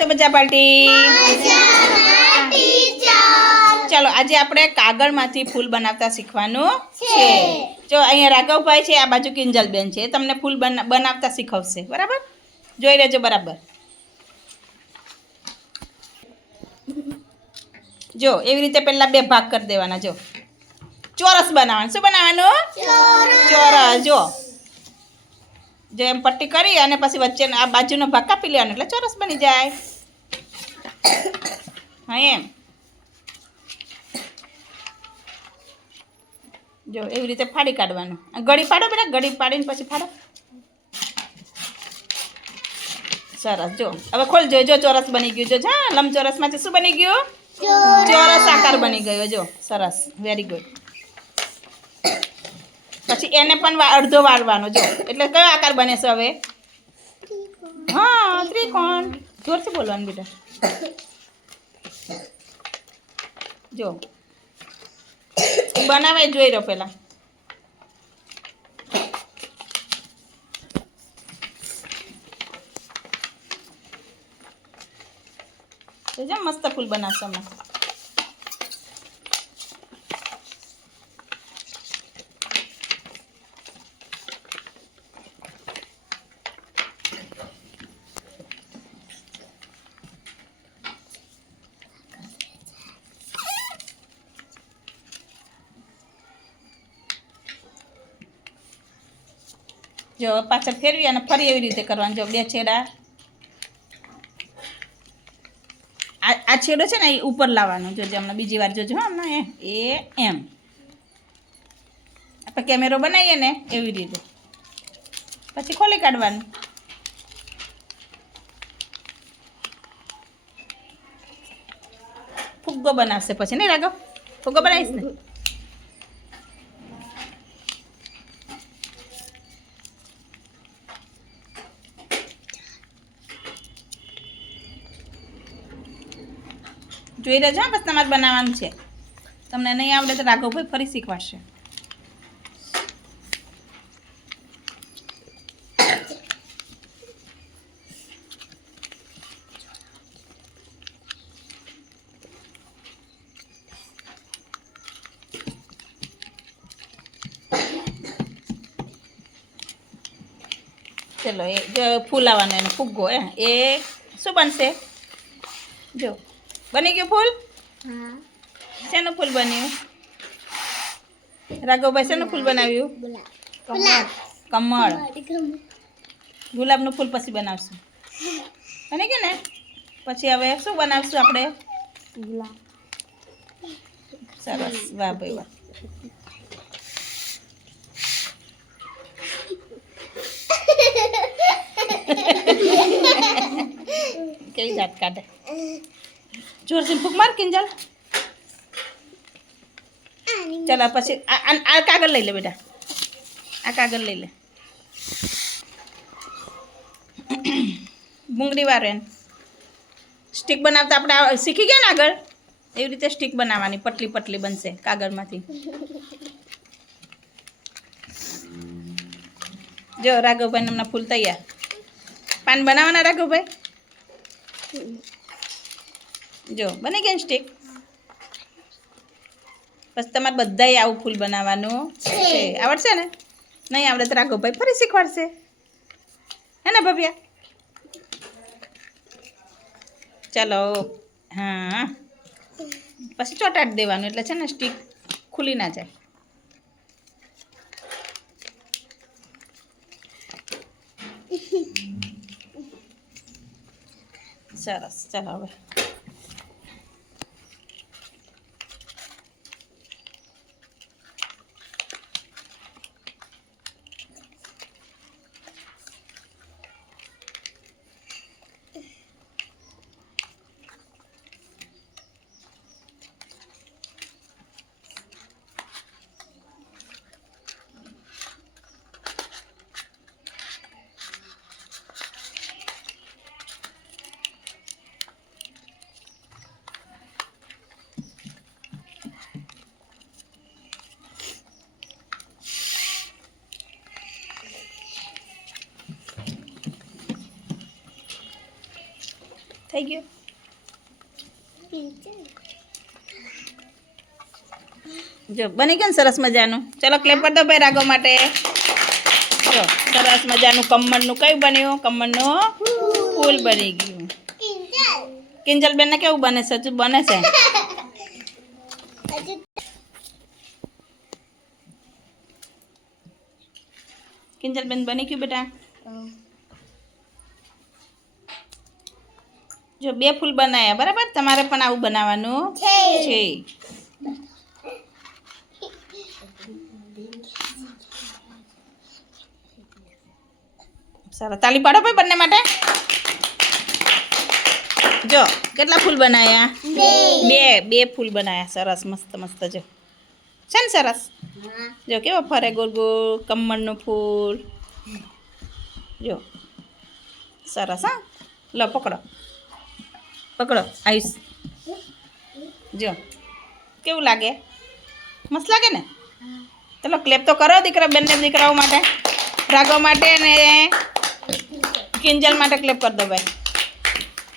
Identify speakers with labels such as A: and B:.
A: છો મજા પાર્ટી? ચાલો આજે આપણે કાગળમાંથી ફૂલ બનાવતા શીખવાનું છે. જો અહીંયા રાઘવભાઈ છે આ બાજુ કિંજલબેન છે. તમને ફૂલ બના- બનાવતા શીખવશે. બરાબર? જોઈ લેજો બરાબર. જો એવી રીતે પહેલાં બે ભાગ કરી દેવાના જો. ચોરસ બનાવવાનું. શું બનાવવાનું? ચોરસ. જો. જો એમ પટ્ટી કરી અને પછી વચ્ચેનો આ બાજુનો ભાગ કાપી લેવાનો એટલે ચોરસ બની જાય. હા એમ. જો એવી રીતે ફાડી કાઢવાનું. ગળી પાડો બેટા ગળી પાડીને પછી ફાડો. સરસ જો. હવે ખોલજો જો ચોરસ બની ગયું. જો હા લંબચોરસમાંથી શું બની ગયું. ચોરસ. આકાર બની ગયો જો. સરસ વેરી ગુડ પછી એને પણ અડધો વાળવાનો જો. એટલે કયો આકાર બને છે હવે? હા જોરથી બોલવાનું બેટા જો. બનાવે જોઈ રહ્યો જો મસ્ત ફૂલ બનાવશો હમણાં. જો પાછળ ફેરવી અને ફરી એવી રીતે કરવાનું. જો બે છેડા. આ છેડો છે ને એ ઉપર લાવવાનો. જોજો હમણાં બીજી વાર જોજો હમણાં. એ, એમ. આપણે કેમેરો બનાવીએ ને એવી રીતે. પછી ખોલી કાઢવાનું. ફુગ્ગો બનાવશે પછી, નહીં રાઘવ? ફુગ્ગો બનાવીશ ને? જોઈ રહેજો બસ તમારે બનાવવાનું છે. તમને નહીં આવડે તો રાઘવભાઈ ફરી શીખવાડશે. ચલો, એ ફૂલાવાનો ફૂલ એનો ફુગ્ગો એ શું બનશે? જો. બની ગયું ફૂલ? શેનું ફૂલ બન્યું? રાઘવભાઈ શેનું ફૂલ બનાવ્યું? કમળ. ગુલાબનું ફૂલ પછી બનાવશું. બની ગયું ને? પછી હવે શું બનાવશું આપણે? સરસ. વાહ ભાઈ વાહ. કેવી જાત કાઢે? જોરથી ફૂક માર કિંજલ ચાલો. પછી આ કાગળ લઈ લે બેટા. આ કાગળ લઈ લે. ભૂંગળી વાળો સ્ટીક બનાવતા આપણે શીખી ગયા ને આગળ? એવી રીતે સ્ટીક બનાવવાની, પટલી પટલી બનશે કાગળમાંથી. જો, રાઘવભાઈ હમણાં ફૂલ તૈયાર. પાન બનાવવાના રાઘવભાઈ? જો, બની ને સ્ટીક પછી તમારે બધાય આવું ફૂલ બનાવવાનું છે. આવડશે ને? નહીં આવડે તો રાઘવભાઈ ફરી શીખવાડશે. હે ને ભવ્યા? ચાલો, હા. પછી ચોટાડી દેવાનું, એટલે છે ને સ્ટીક ખુલી ના જાય. સરસ, ચાલો હવે. થઈ ગયું જો, બની ગયું ને સરસ મજાનું? ચલો ક્લેપ કરી દો ભાઈ રાગો માટે. જો, સરસ મજાનું કમળનું કયું બન્યું? કમળનું ફૂલ બની ગયું. કિંજલબેનને કેવું બને છે? હજુ બને છે? કિંજલબેન બની ગયું બેટા? જો બે ફૂલ બનાવ્યા બરાબર? તમારે પણ આવું બનાવવાનું છે. સારા તાલી પાડો ભાઈ બંને માટે. જો કેટલા ફૂલ બનાવ્યા બે. બે ફૂલ બનાવ્યા સરસ મસ્ત મસ્ત જો. છે ને સરસ? જો કેવો ફરે ગોળ ગોળ કમળનું ફૂલ. જો સરસ હા. લો પકડો. પકડો, આયુષ. જો. કેવું લાગે? મસ્ત લાગે ને? ચલો ક્લેપ તો કરો દીકરા, બંને દીકરાઓ માટે. રાઘવ માટે ને કિંજલ માટે ક્લેપ કરી દો, ભાઈ.